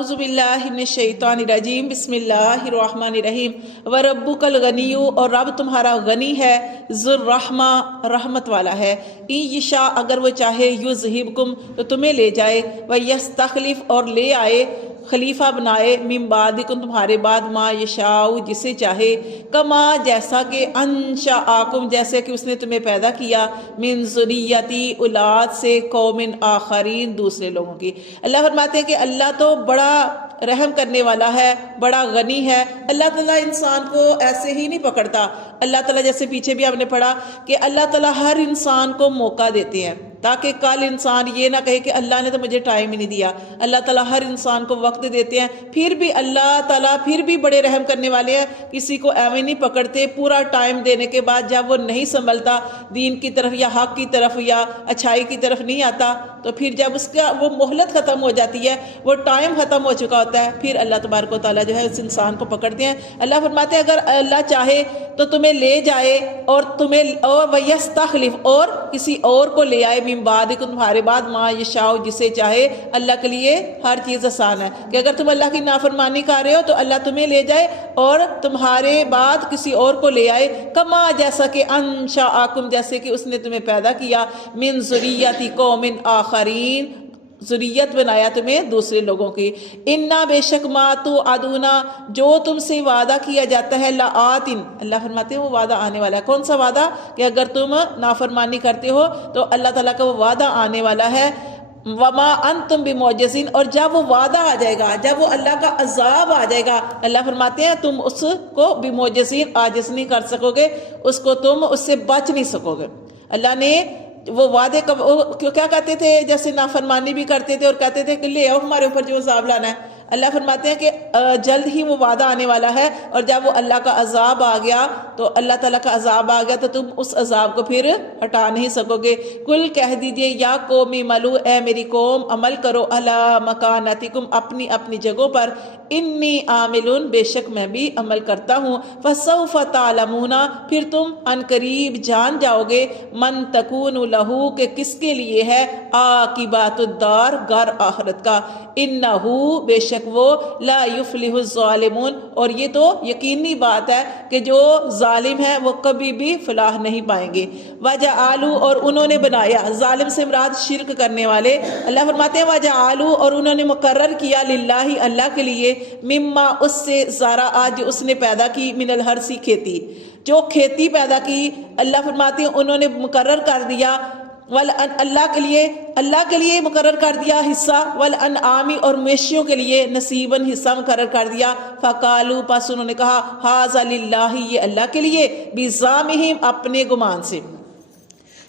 اعوذ باللہ من الشیطان الرجیم بسم اللہ الرحمن الرحیم وربک الغنی اور رب تمہارا غنی ہے ذو الرحمہ رحمت والا ہے ان یشاء اگر وہ چاہے یذہبکم تو تمہیں لے جائے ویستخلف اور لے آئے خلیفہ بنائے من بعدکم تمہارے بعد ما یشاء جسے چاہے کما جیسا کہ انشاءکم جیسے کہ اس نے تمہیں پیدا کیا من ذریتی اولاد سے قوم آخرین دوسرے لوگوں کی۔ اللہ فرماتے ہیں کہ اللہ تو بڑا رحم کرنے والا ہے، بڑا غنی ہے۔ اللہ تعالیٰ انسان کو ایسے ہی نہیں پکڑتا۔ اللہ تعالیٰ جیسے پیچھے بھی ہم نے پڑھا کہ اللہ تعالیٰ ہر انسان کو موقع دیتے ہیں تاکہ کل انسان یہ نہ کہے کہ اللہ نے تو مجھے ٹائم ہی نہیں دیا۔ اللہ تعالیٰ ہر انسان کو وقت دیتے ہیں، پھر بھی اللہ تعالیٰ پھر بھی بڑے رحم کرنے والے ہیں، کسی کو ایویں نہیں پکڑتے۔ پورا ٹائم دینے کے بعد جب وہ نہیں سنبھلتا، دین کی طرف یا حق کی طرف یا اچھائی کی طرف نہیں آتا، تو پھر جب اس کا وہ مہلت ختم ہو جاتی ہے، وہ ٹائم ختم ہو چکا ہوتا ہے، پھر اللہ تبارک و تعالیٰ جو ہے اس انسان کو پکڑتے ہیں۔ اللہ فرماتے ہیں اگر اللہ چاہے تو تمہیں لے جائے اور ویستخلف اور کسی اور کو لے آئے من بعدکم تمہارے بعد ما یشاء جسے چاہے۔ اللہ کے لیے ہر چیز آسان ہے کہ اگر تم اللہ کی نافرمانی کر رہے ہو تو اللہ تمہیں لے جائے اور تمہارے بعد کسی اور کو لے آئے کما جیسا کہ انشاءکم جیسے کہ اس نے تمہیں پیدا کیا من ذریتی قوم آخرین ذریت بنایا تمہیں دوسرے لوگوں کی۔ انا بے شک ما توعدون جو تم سے وعدہ کیا جاتا ہے لآت اللہ فرماتے ہیں وہ وعدہ آنے والا ہے۔ کون سا وعدہ؟ کہ اگر تم نافرمانی کرتے ہو تو اللہ تعالیٰ کا وہ وعدہ آنے والا ہے۔ وما انتم بمعجزین اور جب وہ وعدہ آ جائے گا، جب وہ اللہ کا عذاب آ جائے گا، اللہ فرماتے ہیں تم اس کو بمعجزین عاجز نہیں کر سکو گے، اس کو تم اس سے بچ نہیں سکو گے۔ اللہ نے وہ وعدے کیا کہتے تھے؟ جیسے نافرمانی بھی کرتے تھے اور کہتے تھے کہ لے آؤ ہمارے اوپر جو عذاب لانا ہے۔ اللہ فرماتے ہیں کہ جلد ہی وہ وعدہ آنے والا ہے، اور جب وہ اللہ کا عذاب آ گیا تو اللہ تعالیٰ کا عذاب آ گیا تو تم اس عذاب کو پھر ہٹا نہیں سکو گے۔ کل کہہ دیجئے یا قومی ملو اے میری قوم عمل کرو علی مکانتکم اپنی اپنی جگہوں پر، انی عاملون بے شک میں بھی عمل کرتا ہوں، فسوف تعلمون پھر تم ان قریب جان جاؤ گے، من تکون لہو کہ کس کے لیے ہے عاقبات الدار گھر آخرت کا، انہو بے شک وہ لا یفلح الظالمون اور یہ تو یقینی بات ہے کہ جو ظالم ہیں وہ کبھی بھی فلاح نہیں پائیں گے۔ وجعلوا اور انہوں نے بنایا، ظالم سے مراد شرک کرنے والے، اللہ فرماتے ہیں وجعلوا اور انہوں نے مقرر کیا للہ اللہ کے لیے مما اس سے زرع جو اس نے پیدا کی من الحرث کھیتی، جو کھیتی پیدا کی اللہ فرماتے ہیں انہوں نے مقرر کر دیا اللہ کے لیے مقرر کر دیا حصہ، والانعام اور مویشیوں کے لیے نصیباً حصہ مقرر کر دیا، فقالوا پس انہوں نے کہا ھذا للہ یہ اللہ کے لیے بزعمہم اپنے گمان سے۔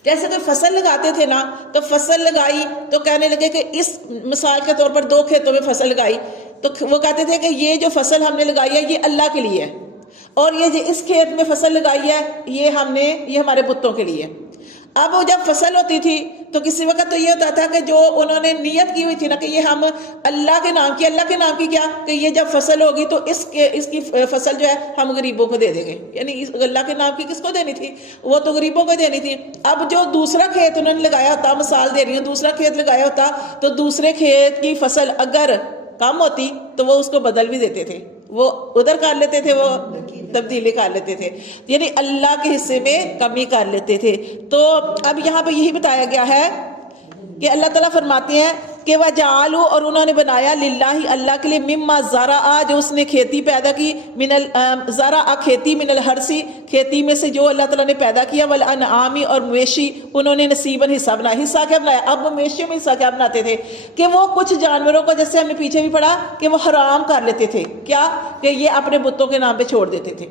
جیسے تو فصل لگاتے تھے نا، تو فصل لگائی تو کہنے لگے کہ اس مثال کے طور پر 2 کھیتوں میں فصل لگائی تو وہ کہتے تھے کہ یہ جو فصل ہم نے لگائی ہے یہ اللہ کے لیے ہے، اور یہ جو اس کھیت میں فصل لگائی ہے یہ ہمارے بتوں کے لیے۔ اب وہ جب فصل ہوتی تھی تو کسی وقت تو یہ ہوتا تھا کہ جو انہوں نے نیت کی ہوئی تھی نا کہ یہ ہم اللہ کے نام کی کیا کہ یہ جب فصل ہوگی تو اس کی فصل جو ہے ہم غریبوں کو دے دیں گے، یعنی اللہ کے نام کی کس کو دینی تھی؟ وہ تو غریبوں کو دینی تھی۔ اب جو دوسرا کھیت انہوں نے لگایا ہوتا، مثال دے رہی ہوں، دوسرا کھیت لگایا ہوتا تو دوسرے کھیت کی فصل اگر کم ہوتی تو وہ اس کو بدل بھی دیتے تھے، وہ ادھر کر لیتے تھے، وہ تبدیلی کر لیتے تھے، یعنی اللہ کے حصے میں کمی کر لیتے تھے۔ تو اب یہاں پہ یہی بتایا گیا ہے کہ اللہ تعالیٰ فرماتے ہیں کہ وجعلوا اور انہوں نے بنایا للہ اللہ کے لیے مما زرع جو اس نے کھیتی پیدا کی، من زرع کھیتی من الحرث کھیتی میں سے جو اللہ تعالیٰ نے پیدا کیا، والانعام اور مویشی انہوں نے نصیباً حصہ بنایا۔ حصہ کیا بنایا؟ اب مویشیوں میں حصہ کیا بناتے تھے کہ وہ کچھ جانوروں کو، جیسے ہم نے پیچھے بھی پڑھا کہ وہ حرام کر لیتے تھے، کیا کہ یہ اپنے بتوں کے نام پہ چھوڑ دیتے تھے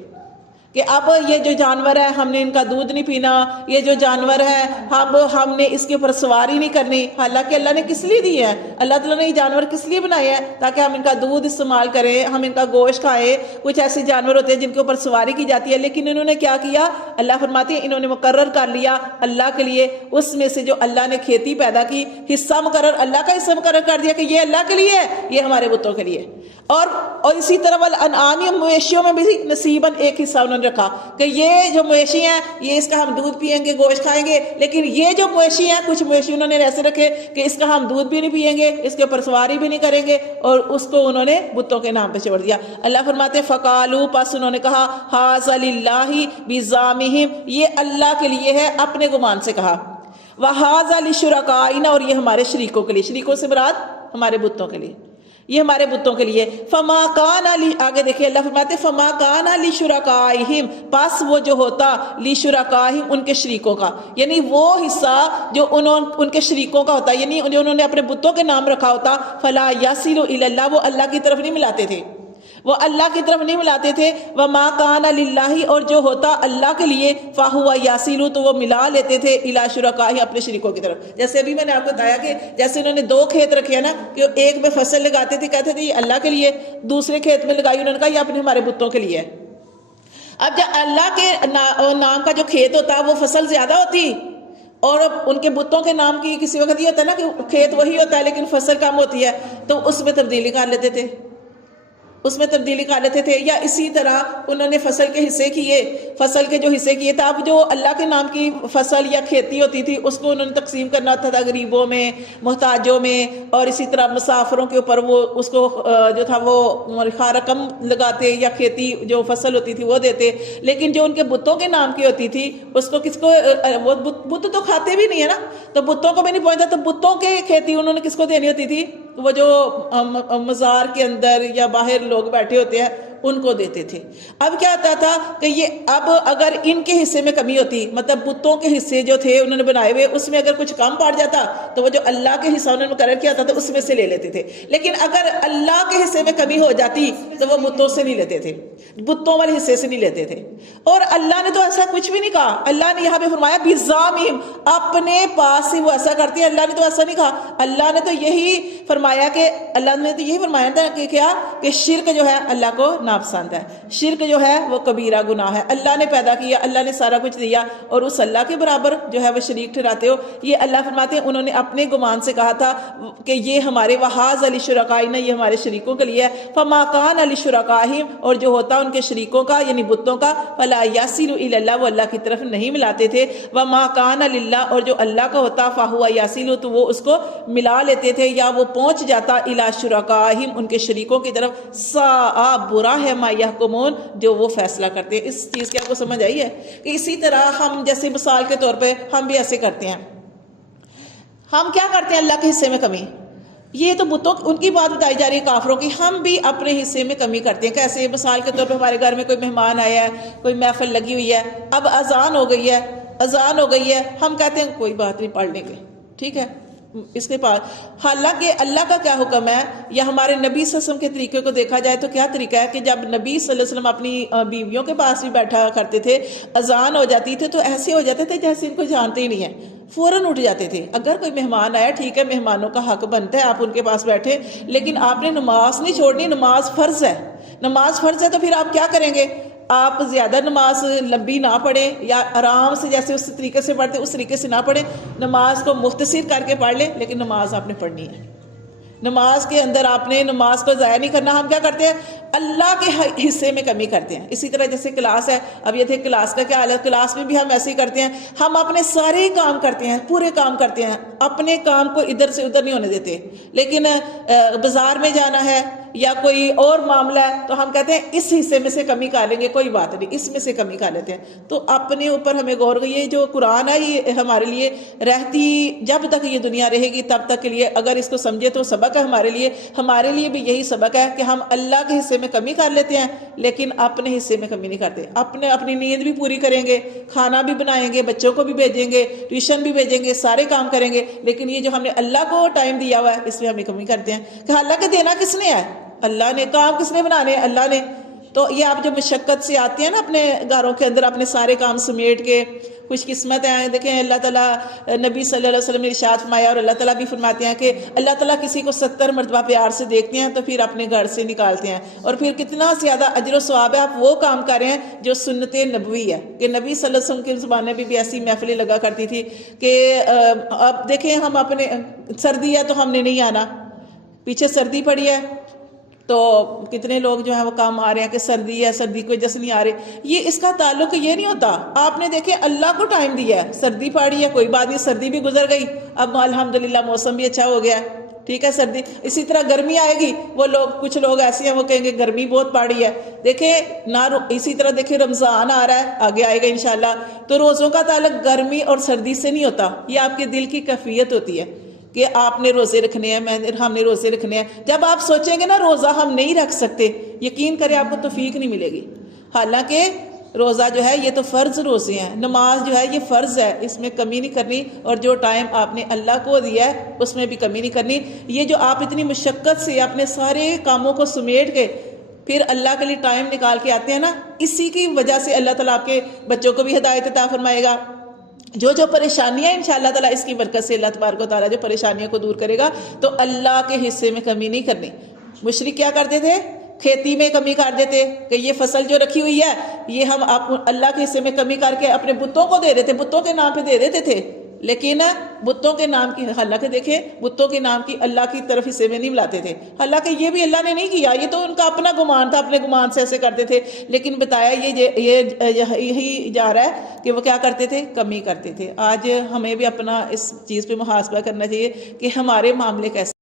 کہ اب یہ جو جانور ہے ہم نے ان کا دودھ نہیں پینا، یہ جو جانور ہے ہم نے اس کے اوپر سواری نہیں کرنی، حالانکہ اللہ نے کس لیے دی ہے؟ اللہ تعالیٰ نے یہ جانور کس لیے بنائے ہیں؟ تاکہ ہم ان کا دودھ استعمال کریں، ہم ان کا گوشت کھائیں۔ کچھ ایسے جانور ہوتے ہیں جن کے اوپر سواری کی جاتی ہے، لیکن انہوں نے کیا کیا؟ اللہ فرماتے ہیں انہوں نے مقرر کر لیا اللہ کے لیے اس میں سے جو اللہ نے کھیتی پیدا کی، حصہ مقرر، اللہ کا حصہ مقرر کر دیا کہ یہ اللہ کے لیے ہے، یہ ہمارے بتوں کے لیے۔ اور اسی طرح والانعام مویشیوں میں بھی نصیباً ایک حصہ انہوں نے انہوں نے رکھا کہ یہ جو مویشی ہیں یہ اس کا ہم دودھ پئیں گے، گوشت کھائیں گے، لیکن یہ جو مویشی ہیں کچھ مویشی انہوں نے ایسے رکھے کہ اس کا ہم دودھ بھی نہیں پئیں گے، اس کے اوپر سواری بھی نہیں کریں گے، اور اس کو انہوں نے بتوں کے نام پہ چھوڑ دیا۔ اللہ فرماتے فقالوا، پس انہوں نے کہا ھذا للہ بزعمہم، یہ اللہ کے لیے ہے اپنے گمان سے کہا، وھذا لشرکائنا، اور یہ ہمارے شریکوں کے لیے، شریکوں سے مراد ہمارے بتوں کے لیے، یہ ہمارے بتوں کے لیے۔ فما کان علی، آگے دیکھیں اللہ فرماتے فما کان لشرکائہم، پس وہ جو ہوتا لشرکائہم ان کے شریکوں کا، یعنی وہ حصہ جو ان کے شریکوں کا ہوتا، یعنی جو انہوں نے اپنے بتوں کے نام رکھا ہوتا، فلا یصل الی اللہ، وہ اللہ کی طرف نہیں ملاتے تھے، وہ اللہ کی طرف نہیں ملاتے تھے۔ وما کان للہ، اور جو ہوتا اللہ کے لیے، فہو یصل، تو وہ ملا لیتے تھے، الی شرکائہ، اپنے شریکوں کی طرف۔ جیسے ابھی میں نے آپ کو بتایا کہ جیسے انہوں نے 2 کھیت رکھے ہیں نا، کہ ایک میں فصل لگاتے تھے، کہتے تھے یہ اللہ کے لیے، دوسرے کھیت میں لگائی انہوں نے کہا یہ اپنے ہمارے بتوں کے لیے ہے۔ اب جب اللہ کے نام کا جو کھیت ہوتا وہ فصل زیادہ ہوتی، اور ان کے بتوں کے نام کی کسی وقت یہ ہوتا ہے نا کہ کھیت وہی ہوتا ہے لیکن فصل کم ہوتی ہے، تو اس میں تبدیلی کر لیتے تھے، اس میں تبدیلی کر لیتے تھے۔ یا اسی طرح انہوں نے فصل کے حصے کیے، فصل کے جو حصے کیے تھے، اب جو اللہ کے نام کی فصل یا کھیتی ہوتی تھی اس کو انہوں نے تقسیم کرنا ہوتا تھا غریبوں میں، محتاجوں میں، اور اسی طرح مسافروں کے اوپر وہ اس کو جو تھا وہ رقم لگاتے، یا کھیتی جو فصل ہوتی تھی وہ دیتے۔ لیکن جو ان کے بتوں کے نام کی ہوتی تھی اس کو کس کو، وہ بت تو کھاتے بھی نہیں ہے نا، تو بتوں کو بھی نہیں پہنچتا، تو بتوں کے کھیتی انہوں نے کس کو دینی ہوتی تھی؟ وہ جو مزار کے اندر یا باہر لوگ بیٹھے ہوتے ہیں ان کو دیتے تھے۔ اب کیا ہوتا تھا کہ یہ اب اگر ان کے حصے میں کمی ہوتی، مطلب بتوں کے حصے جو تھے انہوں نے بنائے ہوئے، اس میں اگر کچھ کم پڑ جاتا تو وہ جو اللہ کے حصہ انہوں نے مقرر کیا تھا اس میں سے لے لیتے تھے، لیکن اگر اللہ کے حصے میں کمی ہو جاتی تو وہ بتوں سے نہیں لیتے تھے، بتوں والے حصے سے نہیں لیتے تھے۔ اور اللہ نے تو ایسا کچھ بھی نہیں کہا، اللہ نے یہاں پہ فرمایا بزعمہم، اپنے پاس ہی وہ ایسا کرتی ہے، اللہ نے تو ایسا نہیں کہا۔ اللہ نے تو یہی فرمایا کہ اللہ نے تو یہی فرمایا تھا کہ کیا، کہ شرک جو ہے اللہ کو ناپسند ہے، شرک جو ہے وہ کبیرہ گناہ ہے۔ اللہ نے پیدا کیا، اللہ نے سارا کچھ دیا، اور اس اللہ کے برابر جو ہے وہ شریک ٹھہراتے ہو۔ یہ اللہ فرماتے ہیں انہوں نے اپنے گمان سے کہا تھا کہ یہ ہمارے وھذا لشرکائنا، یہ ہمارے شریکوں کے لیے ہے۔ فما کان لشرکائہم، اور جو ہوتا ان کے شریکوں کا یعنی بتوں کا، فلا یصل الی اللہ، وہ اللہ کی طرف نہیں ملاتے تھے۔ وما کان للہ، اور جو اللہ کا ہوتا، فہو یصل، تو وہ اس کو ملا لیتے تھے یا وہ پہنچ جاتا الی شرکائہم، ان کے شریکوں کی طرف۔ ساء، برا ہے، ما یحکمون، جو وہ فیصلہ کرتے ہیں۔ اس چیز کی آپ کو سمجھ آئی ہے کہ اسی طرح ہم جیسے مثال کے طور پہ ہم بھی ایسے کرتے ہیں، ہم کیا کرتے ہیں اللہ کے حصے میں کمی، یہ تو بتوں ان کی بات بتائی جا رہی ہے کافروں کی، ہم بھی اپنے حصے میں کمی کرتے ہیں۔ کیسے؟ مثال کے طور پہ ہمارے گھر میں کوئی مہمان آیا ہے، کوئی محفل لگی ہوئی ہے، اب اذان ہو گئی ہے، اذان ہو گئی ہے، ہم کہتے ہیں کوئی بات نہیں، پڑھ لیں گے، ٹھیک ہے اس کے پاس۔ حالانکہ اللہ کا کیا حکم ہے، یا ہمارے نبی صلی اللہ علیہ وسلم کے طریقے کو دیکھا جائے تو کیا طریقہ ہے کہ جب نبی صلی اللہ علیہ وسلم اپنی بیویوں کے پاس بھی بیٹھا کرتے تھے، اذان ہو جاتی تھی تو ایسے ہو جاتے تھے جیسے ان کو جانتے ہی نہیں ہیں، فوراً اٹھ جاتے تھے۔ اگر کوئی مہمان آیا، ٹھیک ہے مہمانوں کا حق بنتا ہے آپ ان کے پاس بیٹھے، لیکن آپ نے نماز نہیں چھوڑنی، نماز فرض ہے، نماز فرض ہے، تو پھر آپ کیا کریں گے؟ آپ زیادہ نماز لمبی نہ پڑھیں، یا آرام سے جیسے اس طریقے سے پڑھتے اس طریقے سے نہ پڑھیں، نماز کو مختصر کر کے پڑھ لیں، لیکن نماز آپ نے پڑھنی ہے۔ نماز کے اندر آپ نے نماز کو ضائع نہیں کرنا۔ ہم کیا کرتے ہیں؟ اللہ کے حصے میں کمی کرتے ہیں۔ اسی طرح جیسے کلاس ہے، اب یہ تھے کلاس کا کیا حال ہے، کلاس میں بھی ہم ایسے ہی کرتے ہیں، ہم اپنے سارے کام کرتے ہیں، پورے کام کرتے ہیں، اپنے کام کو ادھر سے ادھر نہیں ہونے دیتے، لیکن بازار میں جانا ہے یا کوئی اور معاملہ ہے تو ہم کہتے ہیں اس حصے میں سے کمی کر لیں گے، کوئی بات نہیں، اس میں سے کمی کر لیتے ہیں۔ تو اپنے اوپر ہمیں غور کریں، یہ جو قرآن ہے یہ ہمارے لیے رہتی، جب تک یہ دنیا رہے گی تب تک کے لیے اگر اس کو سمجھے تو سبق ہے ہمارے لیے بھی یہی سبق ہے کہ ہم اللہ کے حصے میں کمی کر لیتے ہیں لیکن اپنے حصے میں کمی نہیں کرتے۔ اپنی نیند بھی پوری کریں گے، کھانا بھی بنائیں گے، بچوں کو بھی بھیجیں گے، ٹیوشن بھی بھیجیں گے، سارے کام کریں گے، لیکن یہ جو ہم نے اللہ کو ٹائم دیا ہوا ہے اس میں ہمیں کمی کرتے ہیں کہ اللہ کے دینا کس نے ہے، اللہ نے، کام کس نے بنانے ہیں، اللہ نے۔ تو یہ آپ جو مشقت سے آتے ہیں نا اپنے گھروں کے اندر اپنے سارے کام سمیٹ کے، خوش قسمت ہیں۔ دیکھیں اللہ تعالیٰ، نبی صلی اللہ علیہ وسلم نے ارشاد فرمایا اور اللہ تعالیٰ بھی فرماتے ہیں کہ اللہ تعالیٰ کسی کو 70 مرتبہ پیار سے دیکھتے ہیں تو پھر اپنے گھر سے نکالتے ہیں، اور پھر کتنا زیادہ اجر و ثواب ہے۔ آپ وہ کام کر رہے ہیں جو سنت نبوی ہے، کہ نبی صلی اللہ علیہ وسلم کے زمانے میں بھی ایسی محفلیں لگا کرتی تھی کہ اب دیکھیں ہم اپنے، سردی ہے تو ہم نے نہیں آنا، پیچھے سردی پڑی ہے تو کتنے لوگ جو ہیں وہ کام آ رہے ہیں کہ سردی ہے، سردی کی وجہ سے نہیں آ رہے. یہ اس کا تعلق یہ نہیں ہوتا. آپ نے دیکھے اللہ کو ٹائم دیا ہے، سردی پڑی ہے کوئی بات نہیں، سردی بھی گزر گئی، اب الحمدللہ موسم بھی اچھا ہو گیا ہے. ٹھیک ہے، سردی اسی طرح گرمی آئے گی، وہ لوگ کچھ لوگ ایسے ہیں وہ کہیں گے گرمی بہت پڑی ہے. دیکھیں نہ اسی طرح دیکھیں رمضان آ رہا ہے، آگے آئے گا انشاءاللہ. تو روزوں کا تعلق گرمی اور سردی سے نہیں ہوتا، یہ آپ کے دل کی کیفیت ہوتی ہے کہ آپ نے روزے رکھنے ہیں، ہم نے روزے رکھنے ہیں. جب آپ سوچیں گے نا روزہ ہم نہیں رکھ سکتے، یقین کریں آپ کو توفیق نہیں ملے گی. حالانکہ روزہ جو ہے یہ تو فرض روزے ہیں، نماز جو ہے یہ فرض ہے، اس میں کمی نہیں کرنی، اور جو ٹائم آپ نے اللہ کو دیا ہے اس میں بھی کمی نہیں کرنی. یہ جو آپ اتنی مشقت سے اپنے سارے کاموں کو سمیٹ کے پھر اللہ کے لیے ٹائم نکال کے آتے ہیں نا، اسی کی وجہ سے اللہ تعالیٰ آپ کے بچوں کو بھی ہدایت عطا فرمائے گا. جو پریشانیاں انشاءاللہ تعالیٰ اس کی برکت سے اللہ تبارک و تعالیٰ جو پریشانیوں کو دور کرے گا، تو اللہ کے حصے میں کمی نہیں کرنی. مشرک کیا کرتے تھے؟ کھیتی میں کمی کر دیتے کہ یہ فصل جو رکھی ہوئی ہے یہ ہم اللہ کے حصے میں کمی کر کے اپنے بتوں کو دے دیتے، بتوں کے نام پہ دے دیتے تھے. لیکن بتوں کے نام کی حالانکہ دیکھیں بتوں کے نام کی اللہ کی طرف حصے میں نہیں ملاتے تھے. حالانکہ یہ بھی اللہ نے نہیں کیا، یہ تو ان کا اپنا گمان تھا، اپنے گمان سے ایسے کرتے تھے. لیکن بتایا یہی جا رہا ہے کہ وہ کیا کرتے تھے؟ کمی کرتے تھے. آج ہمیں بھی اپنا اس چیز پہ محاسبہ کرنا چاہیے کہ ہمارے معاملے کیسے